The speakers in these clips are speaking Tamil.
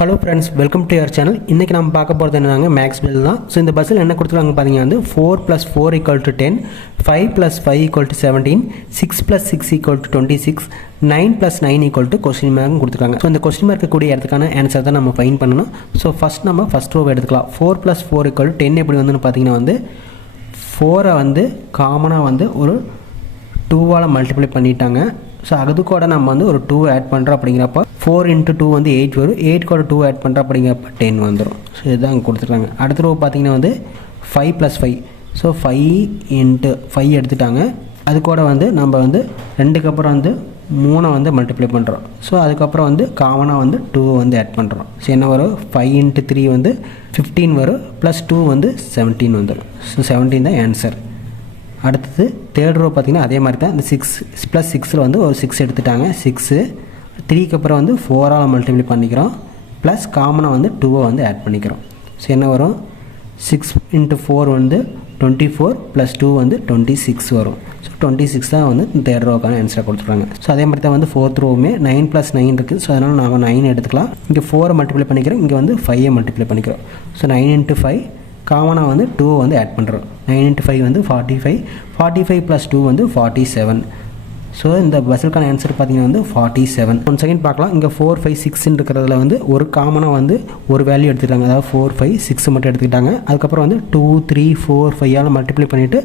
Hello friends, welcome to your channel. இன்றைக்கி நம்ம பார்க்க போகிறது என்னங்க, மேக்ஸ் பில் தான். ஸோ இந்த பஸ்ஸில் என்ன கொடுத்துருக்காங்க பார்த்தீங்கன்னா வந்து 4 + 4 = 10, 5 + 5 = 17, 6 + 6 = 26, 9 + 9 = கொஸ்டின் மார்க் கொடுத்துருக்காங்க. ஸோ இந்த கொஸ்டின் மார்க் கூடிய இடத்துக்கான ஆன்சர் தான் நம்ம ஃபைன் பண்ணணும். ஸோ நம்ம ஃபஸ்ட் ரோவை எடுத்துக்கலாம். 4 + 4 = 10 எப்படி வந்துன்னு பார்த்தீங்கன்னா வந்து 4 வந்து காமனாக வந்து ஒரு 2ஆல் மல்டிப்ளை பண்ணிட்டாங்க. ஸோ அது கூட நம்ம வந்து ஒரு 2 ஆட் பண்ணுறோம். அப்படிங்கிறப்ப 4 × 2 வந்து 8 வரும். 8 கூட 2 ஆட் பண்ணுறோம். அப்படிங்கிறப்ப 10 வந்துடும். ஸோ இதுதான் அங்கே கொடுத்துருக்காங்க. அடுத்த ரோ பார்த்தீங்கன்னா வந்து 5 + 5. ஸோ 5 × 5 எடுத்துட்டாங்க. அது கூட வந்து நம்ம வந்து 2க்கு அப்புறம் வந்து 3 வந்து மல்டிப்ளை பண்ணுறோம். ஸோ அதுக்கப்புறம் வந்து காமனாக வந்து 2 வந்து ஆட் பண்ணுறோம். ஸோ என்ன வரும், 5 × 3 வந்து 15 வரும். +2 வந்து 17 வந்துடும். ஸோ 17 தான் ஆன்சர். அடுத்தது தேர்ட் ரோ பார்த்திங்கன்னா அதே மாதிரி தான். இந்த 6 + 6 வந்து ஒரு 6 எடுத்துட்டாங்க. 6 3க்கு அப்புறம் வந்து 4ஆல் மல்டிப்ளை பண்ணிக்கிறோம். ப்ளஸ் காமனாக வந்து 2 வந்து ஆட் பண்ணிக்கிறோம். ஸோ என்ன வரும், 6 × 4 வந்து 24 +2 வந்து 26 வரும். ஸோ 26 தான் வந்து தேர்ட் ரோக்கான ஆன்சராக கொடுத்துருக்காங்க. ஸோ அதே மாதிரி தான் வந்து ஃபோர்த் ரோவுமே 9 + 9 இருக்குது. ஸோ அதனால் நாங்கள் 9 எடுத்துக்கலாம். இங்கே 4 மல்டிப்ளை பண்ணிக்கிறோம். இங்கே வந்து 5 மல்டிப்ளை பண்ணிக்கிறோம். ஸோ 9 × 5 காமனாக வந்து 2 வந்து ஆட் பண்ணுறோம். 9 × 5 வந்து 45, 45 + 2 வந்து 47. ஸோ இந்த பஸ்ஸுக்கான ஆன்சர் பார்த்தீங்கன்னா வந்து 47. 1 செகண்ட் பார்க்கலாம். இங்கே 4, 5, 6 இருக்கிறதுல வந்து ஒரு காமனாக வந்து ஒரு வேல்யூ எடுத்துக்கிட்டாங்க. அதாவது 4, 5, 6 மட்டும் எடுத்துக்கிட்டாங்க. அதுக்கப்புறம் வந்து 2, 3, 4, 5ஆல் மல்டிப்ளை பண்ணிவிட்டு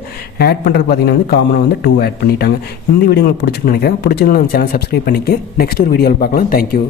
ஆட் பண்ணுறது பார்த்தீங்கன்னா வந்து காமனாக வந்து 2 ஆட் பண்ணிட்டாங்க. இந்த வீடியோ உங்களுக்கு பிடிச்சிருக்குன்னு நினைக்கிறேன். பிடிச்சிருந்தா நம்ம சேனல் சப்ஸ்கிரைப் பண்ணிக்க. நெக்ஸ்ட் ஒரு வீடியோவில் பார்க்கலாம். தேங்க்யூ.